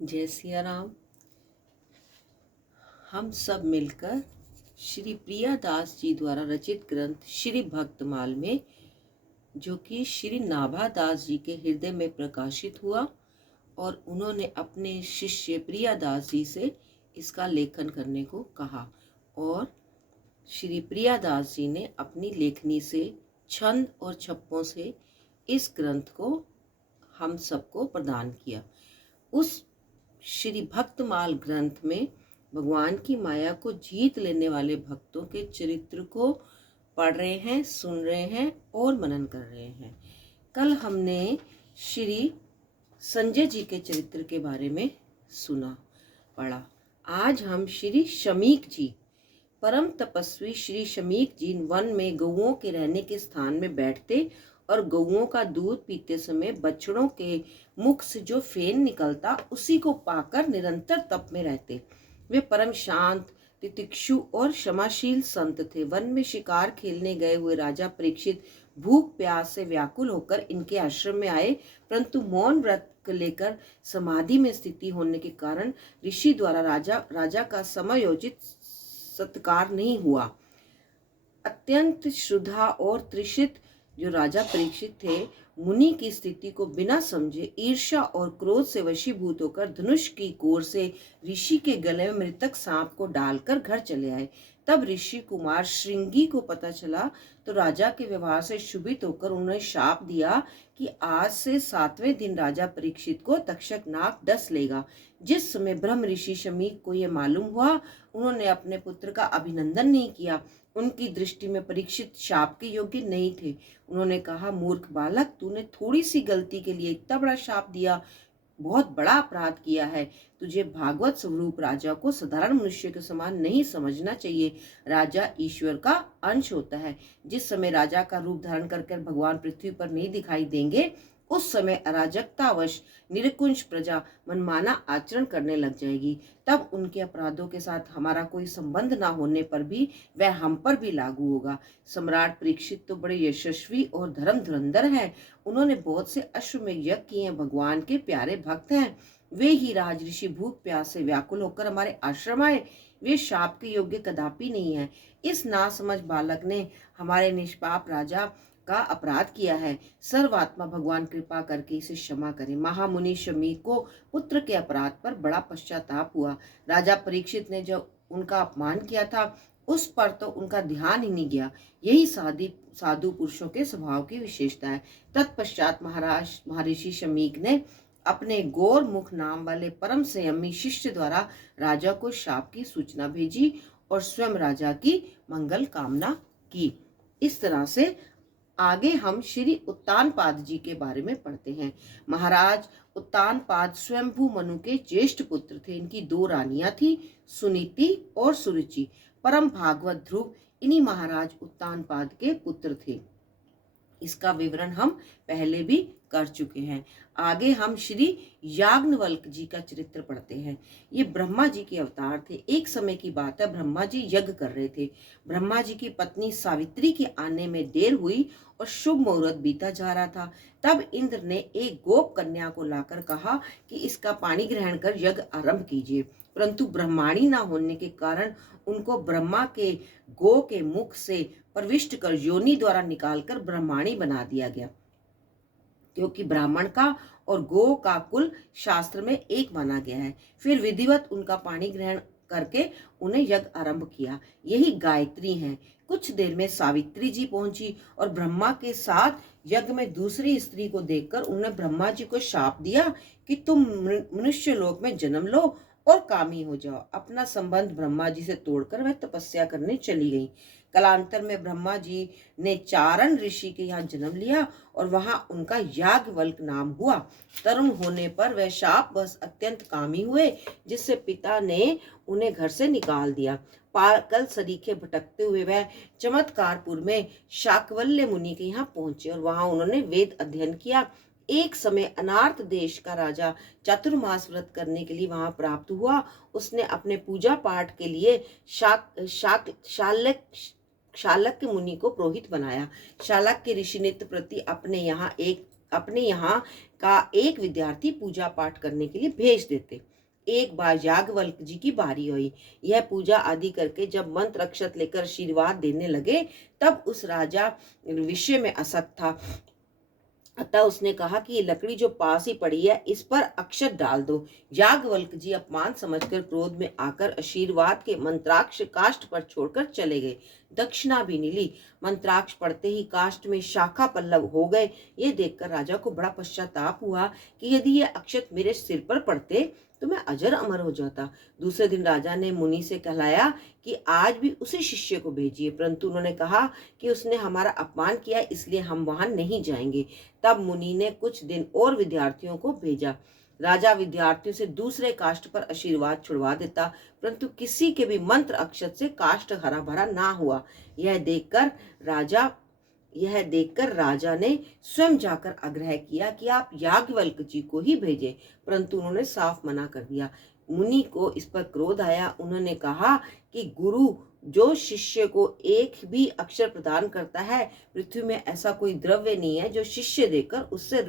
जय सिया राम। हम सब मिलकर श्री प्रिया दास जी द्वारा रचित ग्रंथ श्री भक्तमाल में, जो कि श्री नाभा दास जी के हृदय में प्रकाशित हुआ और उन्होंने अपने शिष्य प्रिया दास जी से इसका लेखन करने को कहा और श्री प्रिया दास जी ने अपनी लेखनी से, छंद और छप्पों से इस ग्रंथ को हम सबको प्रदान किया। उस श्री भक्तमाल ग्रंथ में भगवान की माया को जीत लेने वाले भक्तों के चरित्र को पढ़ रहे हैं, सुन रहे हैं और मनन कर रहे हैं। कल हमने श्री संजय जी के चरित्र के बारे में सुना, पढ़ा। आज हम श्री शमीक जी, परम तपस्वी श्री शमीक जी वन में गौओं के रहने के स्थान में बैठते और गौओं का दूध पीते समय बछड़ों के मुख से जो फेन निकलता उसी को पाकर निरंतर तप में रहते। वे परम शांत, तितिक्षु और क्षमाशील संत थे। वन में शिकार खेलने गए हुए राजा परीक्षित भूख प्यास से व्याकुल होकर इनके आश्रम में आए, परंतु मौन व्रत लेकर समाधि में स्थिति होने के कारण ऋषि द्वारा राजा का समयोचित सत्कार नहीं हुआ। अत्यंत श्रद्धा और त्रिषित जो राजा परीक्षित थे, मुनि की स्थिति को बिना समझे ईर्ष्या और क्रोध से वशीभूत होकर धनुष की कोर से ऋषि के गले में मृतक सांप को डालकर घर चले आए। तब ऋषि कुमार श्रृंगी को पता चला तो राजा के व्यवहार से क्षुभित होकर उन्होंने शाप दिया कि आज से 7वें दिन राजा परीक्षित को तक्षक नाग डस लेगा। जिस समय ब्रह्म ऋषि शमीक को यह मालूम हुआ, उन्होंने अपने पुत्र का अभिनंदन नहीं किया। उनकी दृष्टि में परीक्षित शाप के योग्य नहीं थे। उन्होंने कहा, मूर्ख बालक, तूने थोड़ी सी गलती के लिए इतना बड़ा शाप दिया, बहुत बड़ा अपराध किया है। तुझे भागवत स्वरूप राजा को साधारण मनुष्य के समान नहीं समझना चाहिए। राजा ईश्वर का अंश होता है। जिस समय राजा का रूप धारण करके भगवान पृथ्वी पर नहीं दिखाई देंगे, उस समय अराजकतावश निरकुंज प्रजा मनमाना आचरण करने लग जाएगी। तब उनके अपराधों के साथ हमारा कोई संबंध ना होने पर भी वह हम पर भी लागू होगा। सम्राट परीक्षित तो बड़े यशस्वी और धर्म धुरंधर है। उन्होंने बहुत से अश्वमेध यज्ञ किए हैं, भगवान के प्यारे भक्त हैं। वे ही राजऋषि भूख प्यास से व्याकुल होकर हमारे आश्रम आए। वे शाप के योग्य कदापि नहीं है। इस नासमझ बालक ने हमारे निष्पाप राजा का अपराध किया है। सर्वात्मा भगवान कृपा करके इसे क्षमा करें। महामुनि शमीक को पुत्र के अपराध पर बड़ा पश्चाताप हुआ। राजा परीक्षित ने जो उनका अपमान किया था, उस पर तो उनका ध्यान ही नहीं गया। यही साधु पुरुषों के स्वभाव की विशेषता है। तत्पश्चात महर्षि शमीक ने अपने गौर मुख नाम वाले परम संयमी शिष्य द्वारा राजा को शाप की सूचना भेजी और स्वयं राजा की मंगल कामना की। इस तरह से आगे हम श्री उत्तानपाद जी के बारे में पढ़ते हैं। महाराज उत्तानपाद स्वयंभू मनु के ज्येष्ठ पुत्र थे। इनकी 2 रानियां थी, सुनीति और सुरुचि। परम भागवत ध्रुव इन्हीं महाराज उत्तानपाद के पुत्र थे। इसका विवरण हम पहले भी कर चुके हैं। आगे हम श्री याज्ञवल्क्य जी का चरित्र पढ़ते हैं। ये ब्रह्मा जी के अवतार थे। एक समय की बात है, ब्रह्मा जी यज्ञ कर रहे थे। ब्रह्मा जी की पत्नी सावित्री के आने में देर हुई और शुभ मुहूर्त बीता जा रहा था। तब इंद्र ने एक गोप कन्या को लाकर कहा कि इसका पानी ग्रहण कर यज्ञ आरंभ कीजिए, परंतु ब्रह्माणी न होने के कारण उनको ब्रह्मा के गो के मुख से प्रविष्ट कर योनि द्वारा निकालकर ब्रह्माणी बना दिया गया, क्योंकि ब्राह्मण का और गो का कुल शास्त्र में एक माना गया है। फिर विधिवत उनका पानी ग्रहण करके उन्हें यज्ञ आरंभ किया। यही गायत्री हैं। कुछ देर में सावित्री जी पहुंची और ब्रह्मा के साथ यज्ञ में दूसरी स्त्री को देखकर उन्होंने ब्रह्मा जी को शाप दिया कि तुम मनुष्य लोक में जन्म लो और कामी हो जाओ। अपना संबंध ब्रह्मा जी से तोड़कर वह तपस्या करने चली गई। कालांतर में ब्रह्मा जी ने चारण ऋषि के यहाँ जन्म लिया और वहां उनका याज्ञवल्क्य नाम हुआ। तरुण होने पर वह शाप बस अत्यंत कामी हुए, जिससे पिता ने उन्हें घर से निकाल दिया। पागल सरीखे भटकते हुए वह चमत्कारपुर में शाकवल्य मुनि के यहाँ पहुंचे और वहां उन्होंने वेद अध्ययन किया। एक समय अनार्त देश का राजा चातुर्मास व्रत करने के लिए वहां प्राप्त हुआ। उसने अपने पूजा पाठ के लिए शालक्य मुनि को पुरोहित बनाया। शालक्य ऋषि नित्य प्रति अपने यहाँ एक अपने यहाँ का एक विद्यार्थी पूजा पाठ करने के लिए भेज देते। एक बार याज्ञवल्क जी की बारी हुई। यह पूजा आदि करके जब मंत्र अक्षत लेकर आशीर्वाद देने लगे, तब उस राजा विषय में असक्त था। अतः उसने कहा कि ये लकड़ी जो पास ही पड़ी है, इस पर अक्षत डाल दो। याज्ञवल्क जी अपमान समझकर क्रोध में आकर आशीर्वाद के मंत्राक्ष काष्ठ पर छोड़कर चले गए। दक्षिणा भी मिली। मंत्राक्ष पढ़ते ही काष्ठ में शाखा पल्लव हो गए। ये देखकर राजा को बड़ा पश्चाताप हुआ कि यदि ये अक्षत मेरे सिर पर पड़ते तो मैं अजर अमर हो जाता। दूसरे दिन राजा ने मुनि से कहलाया कि आज भी उसी शिष्य को भेजिए, परंतु उन्होंने कहा कि उसने हमारा अपमान किया, इसलिए हम वहां नहीं जाएंगे। तब मुनि ने कुछ दिन और विद्यार्थियों को भेजा। राजा विद्यार्थियों से दूसरे काष्ठ पर आशीर्वाद छुड़वा देता, परंतु किसी के भी मंत्र अक्षत से काष्ठ हरा भरा ना हुआ। यह देखकर राजा ने स्वयं जाकर आग्रह किया कि आप याज्ञवल्क जी को ही भेजें, परंतु उन्होंने साफ मना कर दिया। मुनि को इस पर क्रोध आया। उन्होंने कहा कि गुरु जो शिष्य को एक भी अक्षर प्रदान करता है, पृथ्वी में ऐसा कोई द्रव्य नहीं है जो शिष्य देकर उससे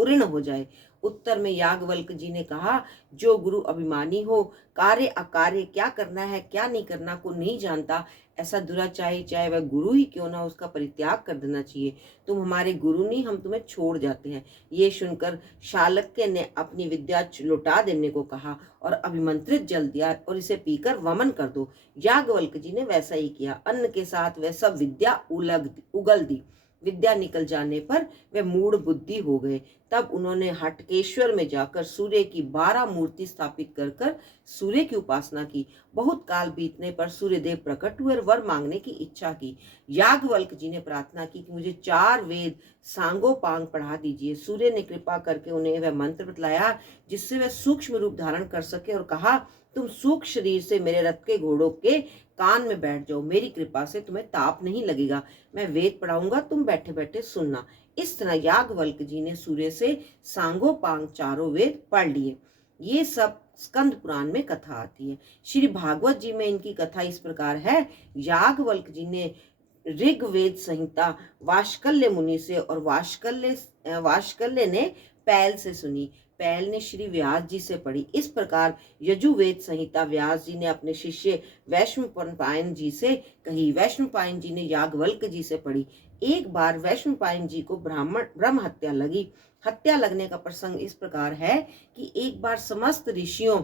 ऋण हो जाए। उत्तर में याज्ञवल्क जी ने कहा, जो गुरु अभिमानी हो, कार्य अकार्य, क्या करना है क्या नहीं करना को नहीं जानता, ऐसा दुराचारी चाहे वह गुरु ही क्यों ना, उसका परित्याग कर देना चाहिए। तुम हमारे गुरु नहीं, हम तुम्हें छोड़ जाते हैं। ये सुनकर शालक्य ने अपनी विद्या लौटा देने को कहा और अभिमंत्रित जल दिया और इसे पीकर वमन कर दो। याज्ञवल्क जी ने वैसा ही किया। अन्न के साथ वह सब विद्या उगल दी। विद्या निकल जाने पर वे मूढ़ बुद्धि हो गए। तब उन्होंने हटकेश्वर में जाकर सूर्य की 12 मूर्ति स्थापित कर सूर्य की उपासना की। बहुत काल बीतने पर सूर्यदेव प्रकट हुए और वर मांगने की इच्छा की। याज्ञवल्क जी ने प्रार्थना की कि मुझे 4 वेद सांगोपांग पढ़ा दीजिए। सूर्य ने कृपा करके उन्हें वह मंत्र बतलाया जिससे वह सूक्ष्म रूप धारण कर सके और कहा, तुम सूक्ष्म शरीर से मेरे रथ के घोड़ों के कान में बैठ जाओ, मेरी कृपा से तुम्हें ताप नहीं लगेगा। मैं वेद पढ़ाऊंगा, तुम बैठे बैठे सुनना। इस तरह याज्ञवल्क जी ने सूर्य से सांगोपांग 4 वेद पढ़ लिए। ये सब स्कंद पुराण में कथा आती है। श्री भागवत जी में इनकी कथा इस प्रकार है। याज्ञवल्क जी ने ऋग्वेद संहिता वाष्कल्य मुनि से और वाष्कल्य ने पैल से सुनी। पैल ने श्री व्यास जी से पढ़ी। इस प्रकार यजुर्वेद संहिता व्यास जी ने अपने शिष्य वैशंपायन जी से कही। वैशंपायन जी ने याज्ञवल्क जी से पढ़ी। एक बार वैशंपायन जी को ब्रह्म हत्या लगी। हत्या लगने का प्रसंग इस प्रकार है कि एक बार समस्त ऋषियों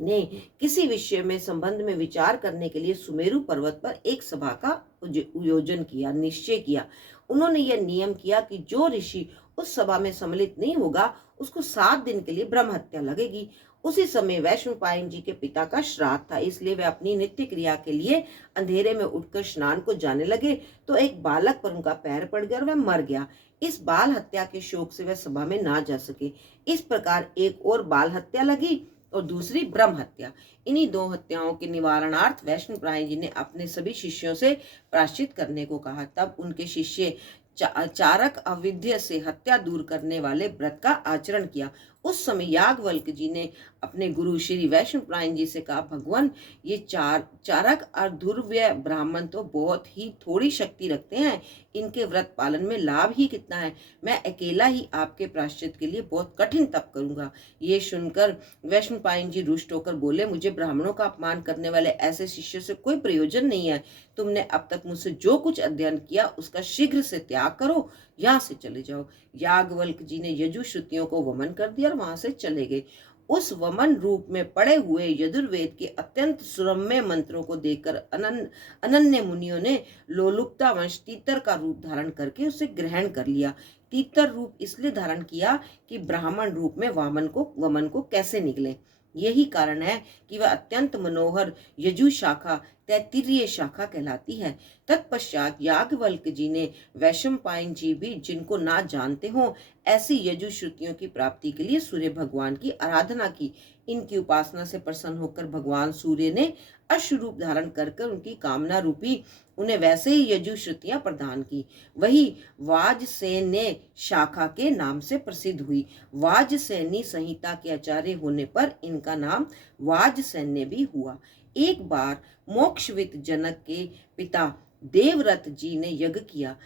ने किसी विषय में संबंध में विचार करने के लिए सुमेरु पर्वत पर एक सभा का आयोजन किया, निश्चय किया। उन्होंने यह नियम किया कि जो ऋषि उस सभा में सम्मिलित नहीं होगा उसको 7 दिन के लिए ब्रह्म हत्या लगेगी। उसी समय वैशंपायन जी के पिता का श्राद्ध था, इसलिए वे अपनी नित्य क्रिया के लिए अंधेरे में उठकर स्नान को जाने लगे तो एक बालक पर उनका पैर पड़ गया और वह मर गया। इस बाल हत्या के शोक से वह सभा में ना जा सके। इस प्रकार एक और बाल हत्या लगी और दूसरी ब्रह्म हत्या। इन्हीं 2 हत्याओं के निवारणार्थ वैशंपायन जी ने अपने सभी शिष्यों से प्रायश्चित करने को कहा। तब उनके शिष्य चारक अविद्य से हत्या दूर करने वाले व्रत का आचरण किया। उस समय याज्ञवल्क जी ने अपने गुरु श्री वैशंपायन जी से कहा, भगवान, ये चारक और ध्रुव्य ब्राह्मण तो बहुत ही थोड़ी शक्ति रखते हैं, इनके व्रत पालन में लाभ ही कितना है। मैं अकेला ही आपके प्रायश्चित के लिए बहुत कठिन तप करूंगा। ये सुनकर वैशंपायन जी रुष्ट होकर बोले, मुझे ब्राह्मणों का अपमान करने वाले ऐसे शिष्य से कोई प्रयोजन नहीं है। तुमने अब तक मुझसे जो कुछ अध्ययन किया उसका शीघ्र से त्याग करो, यहाँ से चले जाओ। याज्ञवल्क जी ने यजुश्रुतियों को वमन कर दिया और वहां से चले गए। उस वमन रूप में पड़े हुए यजुर्वेद के अत्यंत सुरम्य मंत्रों को देखकर अनन्य मुनियों ने लोलुप्ता वंश तीतर का रूप धारण करके उसे ग्रहण कर लिया। तीतर रूप इसलिए धारण किया कि ब्राह्मण रूप में वमन को कैसे निकले। यही कारण है कि वह अत्यंत मनोहर यजु शाखा तैत्तिरीय शाखा कहलाती है। तत्पश्चात याज्ञवल्क जी ने वैशंपायन जी भी जिनको ना जानते हो ऐसी यजु श्रुतियों की प्राप्ति के लिए सूर्य भगवान की आराधना की। इनकी उपासना से प्रसन्न होकर भगवान सूर्य ने अश्वरूप धारण कर उनकी कामना रूपी उन्हें वैसे ही यजु श्रुतियां प्रदान की। वही वाजसेन्य शाखा के नाम से प्रसिद्ध हुई। वाजसेनी संहिता के आचार्य होने पर इनका नाम वाजसेन्य भी हुआ। एक बार मोक्षवित जनक के पिता देवव्रत जी ने यज्ञ किया।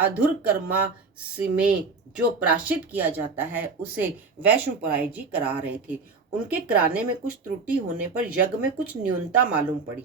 अधुर कर्मा में जो प्रायश्चित किया जाता है उसे वैशंपायन जी करा रहे थे। उनके कराने में कुछ त्रुटि होने पर यज्ञ में कुछ न्यूनता मालूम पड़ी।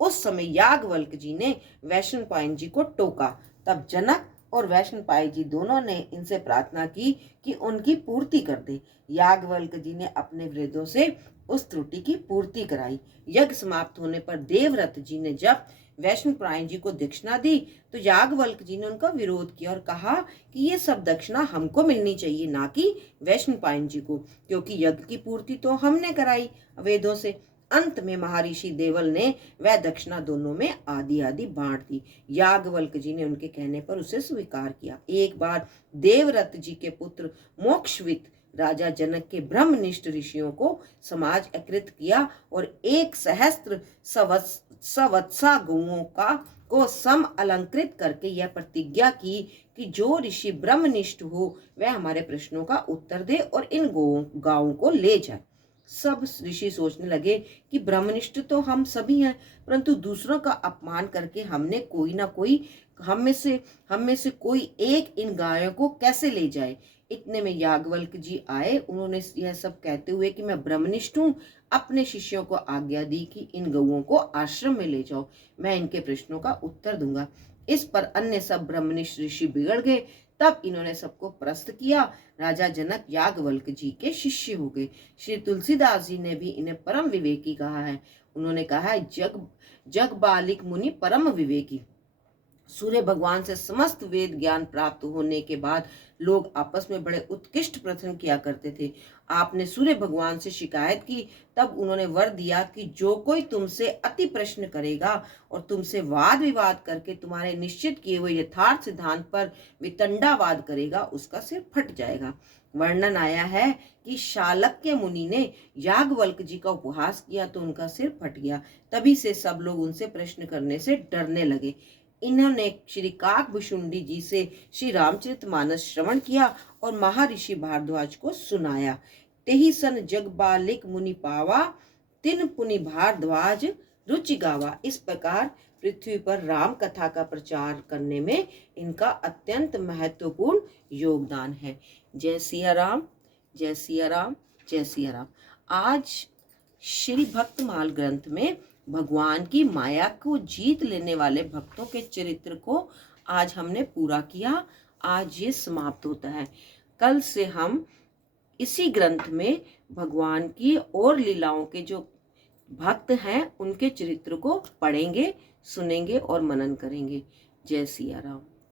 उस समय याज्ञवल्क्य जी ने वैशंपायन जी को टोका। तब जनक और वैशंपायन जी दोनों ने इनसे प्रार्थना की कि उनकी पूर्ति कर दे। याज्ञवल्क्य जी ने अपने वृद्धों से उस त्रुटि की पूर्ति कराई। यज्ञ समाप्त होने पर देवव्रत जी ने जब वैशंपायन जी को दक्षिणा दी तो याज्ञवल्क्य जी ने उनका विरोध किया और कहा कि ये सब दक्षिणा हमको मिलनी चाहिए, ना कि वैशंपायन जी को, क्योंकि यज्ञ की पूर्ति तो हमने कराई वेदों से। अंत में महर्षि देवल ने वह दक्षिणा दोनों में आधी आधी बांट दी। याज्ञवल्क्य जी ने उनके कहने पर उसे स्वीकार किया। एक बार देवव्रत जी के पुत्र मोक्षवित राजा जनक के ब्रह्मनिष्ठ ऋषियों को समाज एकत्रित किया और 1 सहस्त्र सवत्सा गौओं को सम अलंकृत करके यह प्रतिज्ञा की कि जो ऋषि ब्रह्मनिष्ठ हो वह हमारे प्रश्नों का उत्तर दे और इन गायों को ले जाए। सब ऋषि सोचने लगे कि ब्रह्मनिष्ठ तो हम सभी हैं, परंतु दूसरों का अपमान करके हमने कोई ना कोई हम में से कोई एक इन गायों को कैसे ले जाए। इतने में याज्ञवल्क्य जी आए। उन्होंने यह सब कहते हुए कि मैं ब्रह्मनिष्ठ हूँ, अपने शिष्यों को आज्ञा दी कि इन गौओं को आश्रम में ले जाओ, मैं इनके प्रश्नों का उत्तर दूंगा। इस पर अन्य सब ब्रह्मनिष्ठ ऋषि बिगड़ गए। तब इन्होंने सबको परास्त किया। राजा जनक याज्ञवल्क्य जी के शिष्य हो गए। श्री तुलसीदास जी ने भी इन्हें परम विवेकी कहा है। उन्होंने कहा है, जग बालिक मुनि परम विवेकी। सूर्य भगवान से समस्त वेद ज्ञान प्राप्त होने के बाद लोग आपस में बड़े उत्कृष्ट प्रश्न किया करते थे। आपने सूर्य भगवान से शिकायत की, तब उन्होंने वर दिया कि जो कोई तुमसे अति प्रश्न करेगा और तुमसे वाद विवाद करके तुम्हारे निश्चित किए हुए यथार्थ सिद्धांत पर वितंडावाद करेगा, उसका सिर फट जाएगा। वर्णन आया है कि शालक्य मुनि ने याज्ञवल्क्य जी का उपहास किया तो उनका सिर फट गया। तभी से सब लोग उनसे प्रश्न करने से डरने लगे। इन्होंने श्री काकभुशुंडी जी से श्री रामचरितमानस श्रवण किया और महर्षि भारद्वाज को सुनाया। तेहि सन जग बालिक मुनि पावा, तिन पुनि भारद्वाज रुचि गावा। इस प्रकार पृथ्वी पर राम कथा का प्रचार करने में इनका अत्यंत महत्वपूर्ण योगदान है। जय सिया राम, जय सिया राम, जय सिया राम। आज श्री भक्तमाल ग्रंथ में भगवान की माया को जीत लेने वाले भक्तों के चरित्र को आज हमने पूरा किया। आज ये समाप्त होता है। कल से हम इसी ग्रंथ में भगवान की और लीलाओं के जो भक्त हैं उनके चरित्र को पढ़ेंगे, सुनेंगे और मनन करेंगे। जय सिया राम।